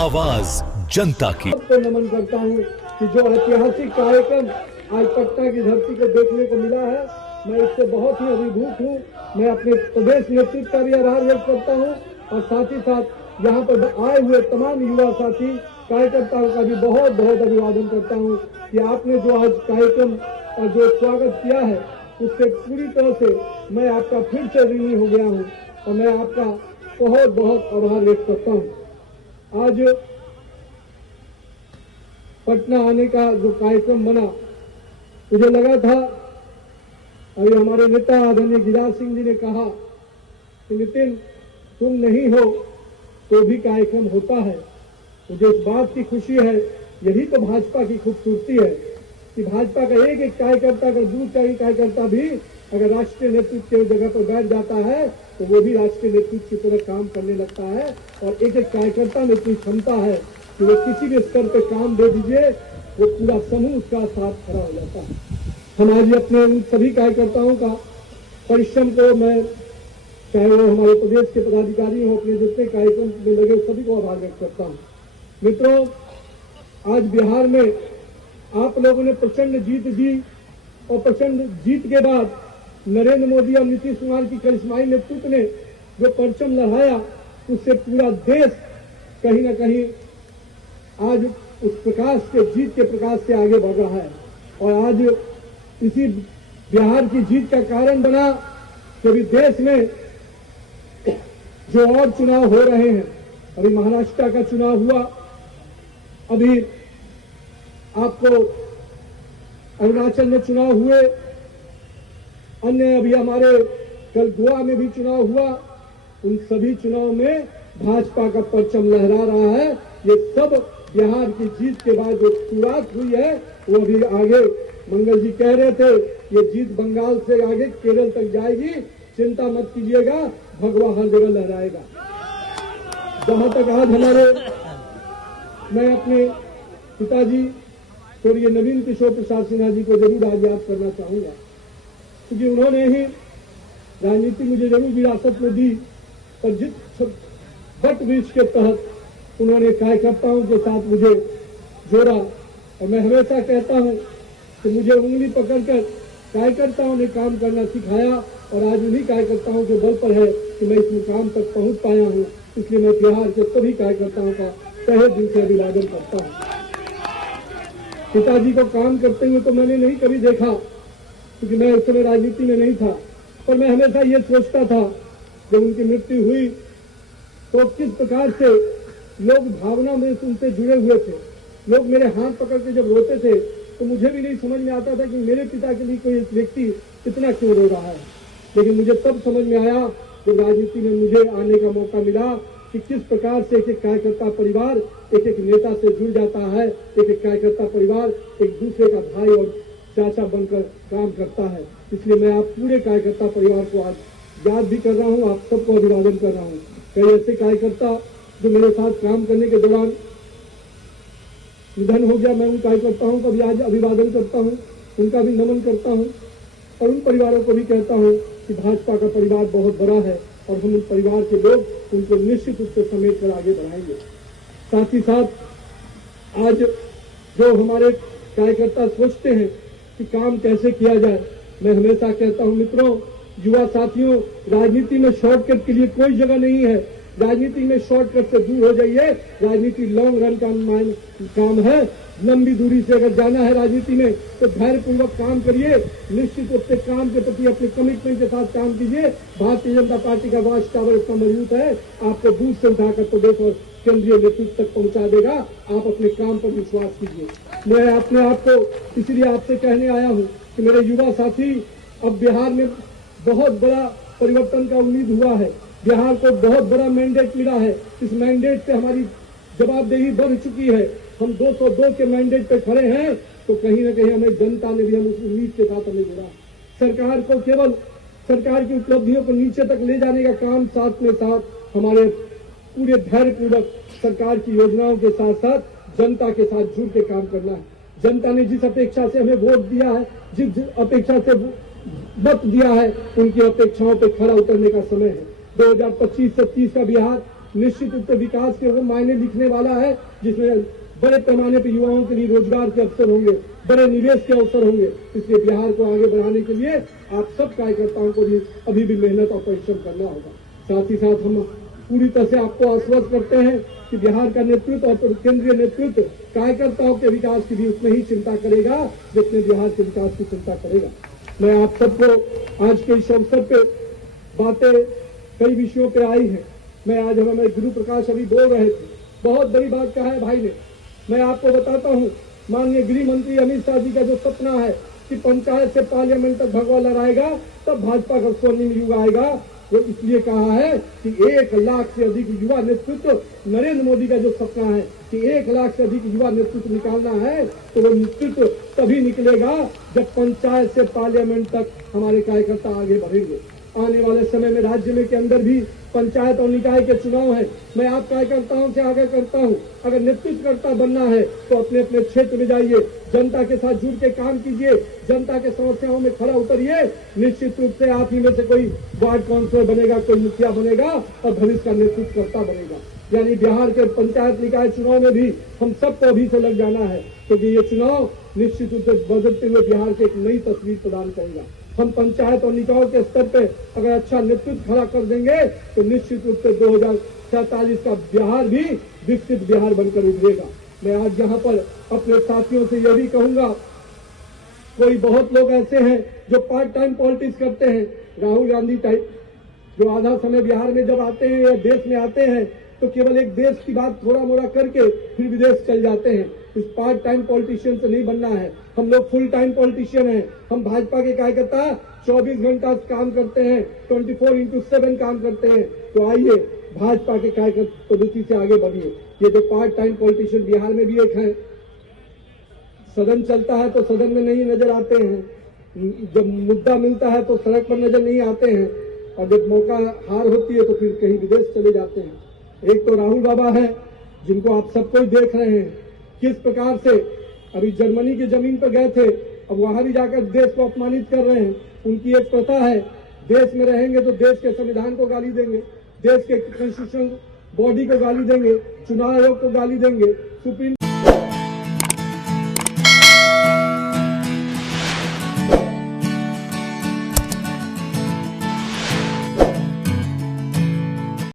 आवाज जनता की। नमन करता हूँ कि जो ऐतिहासिक कार्यक्रम आज पटना की धरती को देखने को मिला है, मैं इससे बहुत ही अभिभूत हूँ। मैं अपने प्रदेश नेतृत्व का भी आभार व्यक्त करता हूँ और साथ ही साथ यहाँ पर आए हुए तमाम युवा साथी कार्यकर्ताओं का भी बहुत बहुत अभिवादन करता हूँ कि आपने जो आज कार्यक्रम और जो स्वागत किया है उससे पूरी तरह से मैं आपका फिर से ऋणी हो गया हूँ और मैं आपका बहुत बहुत आभार व्यक्त करता हूँ। आज पटना आने का जो कार्यक्रम बना, मुझे लगा था, अभी हमारे नेता आदरणीय गिरिराज सिंह जी ने कहा कि नितिन तुम नहीं हो तो भी कार्यक्रम होता है। मुझे इस बात की खुशी है, यही तो भाजपा की खूबसूरती है कि भाजपा का एक एक कार्यकर्ता, अगर दूर का ही कार्यकर्ता भी अगर राष्ट्रीय नेतृत्व के जगह पर बैठ जाता है तो वो भी राष्ट्रीय नेतृत्व की तरह काम करने लगता है। और एक एक कार्यकर्ता में इतनी क्षमता है कि वो किसी भी स्तर पे काम दे दीजिए, वो पूरा समूह उसका साथ खड़ा हो जाता है। हम आज अपने उन सभी कार्यकर्ताओं का परिश्रम को, मैं चाहे वो हमारे प्रदेश के पदाधिकारी हो, अपने जितने कार्यक्रम में लगे सभी को आभार व्यक्त करता हूँ। मित्रों, आज बिहार में आप लोगों ने प्रचंड जीत दी और प्रचंड जीत के बाद नरेंद्र मोदी और नीतीश कुमार की करिश्माई नेतृत्व ने जो परचम लहराया, उससे पूरा देश कहीं ना कहीं आज उस प्रकाश के, जीत के प्रकाश से आगे बढ़ रहा है। और आज इसी बिहार की जीत का कारण बना कि अभी देश में जो और चुनाव हो रहे हैं, अभी महाराष्ट्र का चुनाव हुआ, अभी आपको अरुणाचल में चुनाव हुए, अन्य अभी हमारे कल गोवा में भी चुनाव हुआ। उन सभी चुनाव में भाजपा का परचम लहरा रहा है। ये सब बिहार की जीत के बाद जो शुरुआत हुई है वो अभी आगे, मंगल जी कह रहे थे, ये जीत बंगाल से आगे केरल तक जाएगी, चिंता मत कीजिएगा, भगवा हर जगह लहराएगा। जहां तक आज मैं अपने पिताजी स्वर्गीय नवीन किशोर प्रसाद सिन्हा जी को जरूर आज याद करना चाहूंगा, क्योंकि उन्होंने ही राजनीति मुझे जरूर विरासत में दी, पर जिस वट वृक्ष के तहत उन्होंने कार्यकर्ताओं के साथ मुझे जोड़ा। और मैं हमेशा कहता हूं कि मुझे उंगली पकड़कर कार्यकर्ताओं ने काम करना सिखाया और आज उन्हीं कार्यकर्ताओं के बल पर है कि मैं इस मुकाम तक पहुंच पाया हूं। इसलिए मैं बिहार के सभी कार्यकर्ताओं का तहे दिल से अभिवादन करता हूं। पिताजी को काम करते हुए तो मैंने नहीं कभी देखा, क्योंकि मैं उस समय राजनीति में नहीं था, पर मैं हमेशा ये सोचता था जब उनकी मृत्यु हुई तो किस प्रकार से लोग भावना में उनसे जुड़े हुए थे। लोग मेरे हाथ पकड़ के जब रोते थे तो मुझे भी नहीं समझ में आता था कि मेरे पिता के लिए कोई व्यक्ति इतना क्यों रो रहा है। लेकिन मुझे तब समझ में आया जब राजनीति में मुझे आने का मौका मिला कि किस प्रकार से एक एक कार्यकर्ता परिवार एक एक नेता से जुड़ जाता है, एक एक कार्यकर्ता परिवार एक दूसरे का भाई और चाचा बनकर काम करता है। इसलिए मैं आप पूरे कार्यकर्ता परिवार को आज याद भी कर रहा हूँ, आप सबको अभिवादन कर रहा हूँ। कई ऐसे कार्यकर्ता जो मेरे साथ काम करने के दौरान निधन हो गया, मैं उन कार्यकर्ताओं का भी आज अभिवादन करता हूँ, उनका भी नमन करता हूँ और उन परिवारों को भी कहता हूँ कि भाजपा का परिवार बहुत बड़ा है और हम उन परिवार के लोग उनको निश्चित रूप से समेट कर आगे बढ़ाएंगे। साथ ही साथ आज जो हमारे कार्यकर्ता सोचते हैं कि काम कैसे किया जाए, मैं हमेशा कहता हूं मित्रों, युवा साथियों, राजनीति में शॉर्टकट के लिए कोई जगह नहीं है। राजनीति में शॉर्टकट से दूर हो जाइए। राजनीति लॉन्ग रन का काम है। लंबी दूरी से अगर जाना है राजनीति में तो धैर्यपूर्वक काम करिए, निश्चित रूप से काम के प्रति अपने कमिटमेंट के साथ काम कीजिए। भारतीय जनता पार्टी का वाच टावर इतना मजबूत है, आपको दूर से उठाकर प्रदेश और केंद्रीय नेतृत्व तक पहुंचा देगा। आप अपने काम पर विश्वास कीजिए। मैं अपने आप को इसलिए आपसे कहने आया हूं कि मेरे युवा साथी, अब बिहार में बहुत बड़ा परिवर्तन का उम्मीद हुआ है। बिहार को बहुत बड़ा मैंडेट मिला है। इस मैंडेट से हमारी जवाबदेही बढ़ चुकी है। हम 202 के मैंडेट पे खड़े हैं, तो कहीं ना कहीं हमें जनता ने भी हम उस उम्मीद के साथ हमें जुड़ा। सरकार को केवल सरकार की उपलब्धियों को नीचे तक ले जाने का काम, साथ में साथ हमारे पूरे धैर्यपूर्वक सरकार की योजनाओं के साथ साथ जनता के साथ जुड़ के काम करना है। जनता ने जिस अपेक्षा से हमें वोट दिया है, जिस अपेक्षा से मत दिया है, उनकी अपेक्षाओं पर खरा उतरने का समय है। 2025 से 30 का बिहार निश्चित रूप से विकास के वो मायने लिखने वाला है, जिसमें बड़े पैमाने पर युवाओं के लिए रोजगार के अवसर होंगे, बड़े निवेश के अवसर होंगे। इसलिए बिहार को आगे बढ़ाने के लिए आप सब कार्यकर्ताओं को भी अभी भी मेहनत और परिश्रम करना होगा। साथ ही साथ हम पूरी तरह से आपको आश्वस्त करते हैं कि बिहार का नेतृत्व और केंद्रीय नेतृत्व कार्यकर्ताओं के विकास की भी उतनी ही चिंता करेगा जितने बिहार के विकास की चिंता करेगा। मैं आप सबको आज के इस अवसर पे बातें कई विषयों पे आई हैं। मैं आज हमें गुरु प्रकाश अभी बोल रहे थे, बहुत बड़ी बात कहा है भाई ने। मैं आपको बताता हूँ, माननीय गृह मंत्री अमित शाह जी का जो सपना है कि पंचायत से पार्लियामेंट तक भगवा लहराएगा, तब भाजपा का स्वर्णिम युग आएगा। वो इसलिए कहा है कि 1 लाख से अधिक युवा नेतृत्व, नरेंद्र मोदी का जो सपना है कि 1 लाख से अधिक युवा नेतृत्व निकालना है, तो वो नेतृत्व तभी निकलेगा जब पंचायत से पार्लियामेंट तक हमारे कार्यकर्ता आगे बढ़ेंगे। आने वाले समय में राज्य में के अंदर भी पंचायत और निकाय के चुनाव है। मैं आप कार्यकर्ताओं से आग्रह करता हूं, अगर नेतृत्वकर्ता बनना है तो अपने अपने क्षेत्र में जाइए, जनता के साथ जुड़ के काम कीजिए, जनता के समस्याओं में खड़ा उतरिए। निश्चित रूप से आप ही में से कोई वार्ड काउंसिलर बनेगा, कोई मुखिया बनेगा और भविष्य का नेतृत्वकर्ता बनेगा। यानी बिहार के पंचायत निकाय चुनाव में भी हम सबको अभी से लग जाना है, क्योंकि ये चुनाव निश्चित रूप से बदलते हुए बिहार को एक नई तस्वीर प्रदान करेगा। हम पंचायत और निकायों के स्तर पे अगर अच्छा नेतृत्व खड़ा कर देंगे तो निश्चित रूप से 2047 का बिहार भी विकसित बिहार बनकर उभरेगा। मैं आज यहाँ पर अपने साथियों से यह भी कहूंगा, कोई बहुत लोग ऐसे हैं जो पार्ट टाइम पॉलिटिक्स करते हैं, राहुल गांधी टाइप, जो आधा समय बिहार में जब आते हैं या देश में आते हैं तो केवल एक देश की बात थोड़ा मोड़ा करके फिर विदेश चल जाते हैं। इस पार्ट टाइम पॉलिटिशियन से नहीं बनना है। हम लोग फुल टाइम पॉलिटिशियन हैं। हम भाजपा के कार्यकर्ता 24 घंटा काम करते हैं, 24/7 काम करते हैं। तो आइए भाजपा के कार्यकर्ता पद्धति से आगे बढ़िए। ये जो पार्ट टाइम पॉलिटिशियन बिहार में भी एक है, सदन चलता है तो सदन में नहीं नजर आते हैं, जब मुद्दा मिलता है तो सड़क पर नजर नहीं आते हैं, और जब मौका हार होती है तो फिर कहीं विदेश चले जाते हैं। एक तो राहुल बाबा है, जिनको आप सब कोई देख रहे हैं किस प्रकार से अभी जर्मनी की जमीन पर गए थे, अब वहां भी जाकर देश को अपमानित कर रहे हैं। उनकी एक प्रथा है, देश में रहेंगे तो देश के संविधान को गाली देंगे, देश के कॉन्स्टिट्यूशन बॉडी को गाली देंगे, चुनाव आयोग को गाली देंगे, सुप्रीम